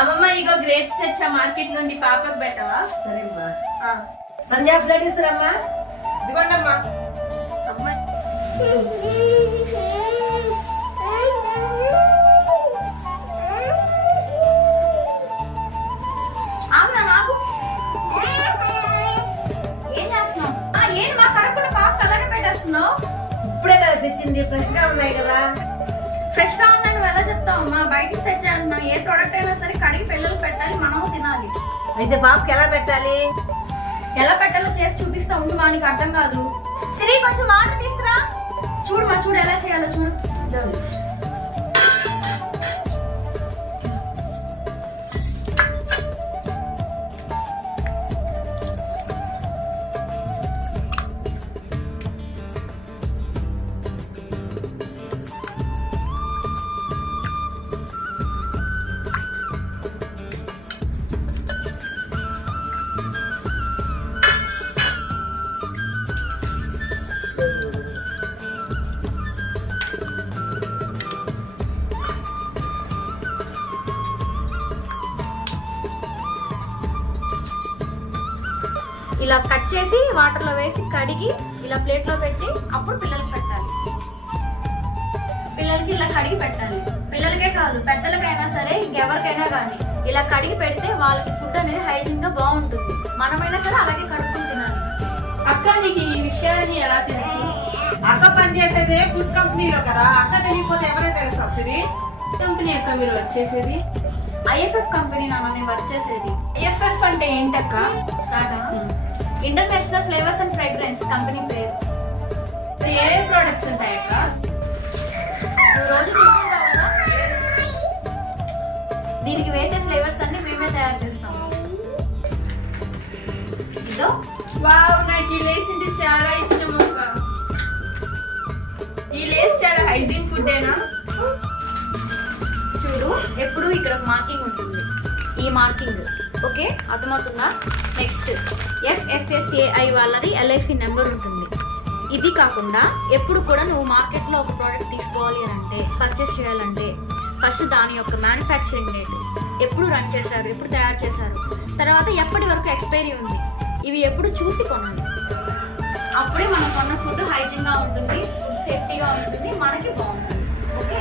అమ్మమ్మ ఇగో గ్రేప్స్ తెచ్చా మార్కెట్ నుండి పాపకు పెట్టవా? సరేమ్మా. సంధ్యా ప్లేట్ ఇస్తారమ్మా. ఇదిగోండమ్మా అమ్మ. ఇప్పుడే కదా తెచ్చింది ఫ్రెష్గా ఉన్నాయి కదా. ఫ్రెష్గా నువ్వు ఎలా చెప్తావు మా బయటికి తెచ్చాను ఏ ప్రోడక్ట్ అయినా సరే కడిగి పిల్లలు పెట్టాలి మనము తినాలి. అయితే పాపకి ఎలా పెట్టాలి? ఎలా పెట్టాలో చేసి చూపిస్తా ఉండు మా నీకు అర్థం కాదు. సిరి కొంచెం వాటర్ తీసుకురా చూడు మా చూడు ఎలా చేయాలో చూడు. ఇలా కట్ చేసి వాటర్లో వేసి కడిగి ఇలా ప్లేట్లో పెట్టి అప్పుడు పిల్లలకి పెట్టాలి. పిల్లలకి ఇలా కడిగి పెట్టాలి. పిల్లలకే కాదు పెద్దలకైనా సరే ఇంకెవరికైనా కానీ ఇలా కడిగి పెడితే వాళ్ళకి ఫుడ్ అనేది హైజీన్గా బాగుంటుంది. మనమైనా సరే అలాగే కడుక్కుని తినాలి. అక్క నీకు ఈ విషయాన్ని ఎలా తెలుసు? అక్క పనిచేసేదే ఫుడ్ కంపెనీలో కదా. అక్క తెలియకపోతే ఎవరే తెలుసా సిరి కంపెనీ అక్క మీరు వచ్చేసేది ఐఎఫ్ఎఫ్ కంపెనీ నాన్న నేను వర్క్ చేసేది. ఐఎఫ్ఎఫ్ అంటే ఏంటక్క international flavours and fragrances company పేరు. ఏ ప్రోడక్ట్స్ ఉంటాయి అక్క? రోజు దీనికి వేసే ఫ్లేవర్స్ అన్ని మేమే తయారు చేస్తాం. ఇదో. వావ్ నాకు ఈ లేస్ అంటే చాలా ఇష్టం అక్క. ఈ లేస్ చాలా హైజీన్ ఫుడ్ ఏనా? చూడు ఎప్పుడు ఇక్కడ మార్కింగ్ ఉంటుంది. ఈ మార్కింగ్ ఓకే అర్థమవుతుందా? నెక్స్ట్ ఎఫ్ఎఫ్ఎఫ్ఏఐ వాళ్ళది ఎల్ఐసి నెంబర్ ఉంటుంది. ఇది కాకుండా ఎప్పుడు కూడా నువ్వు మార్కెట్లో ఒక ప్రోడక్ట్ తీసుకోవాలి అని అంటే పర్చేస్ చేయాలంటే ఫస్ట్ దాని యొక్క మ్యానుఫ్యాక్చరింగ్ డేట్ ఎప్పుడు రన్ చేశారు ఎప్పుడు తయారు చేశారు తర్వాత ఎప్పటి వరకు ఎక్స్పైరీ ఉంది ఇవి ఎప్పుడు చూసి కొనాలి. అప్పుడే మనం కొన్న ఫుడ్ హైజీన్గా ఉంటుంది ఫుడ్ సేఫ్టీగా ఉంటుంది మనకి బాగుంటుంది. ఓకే?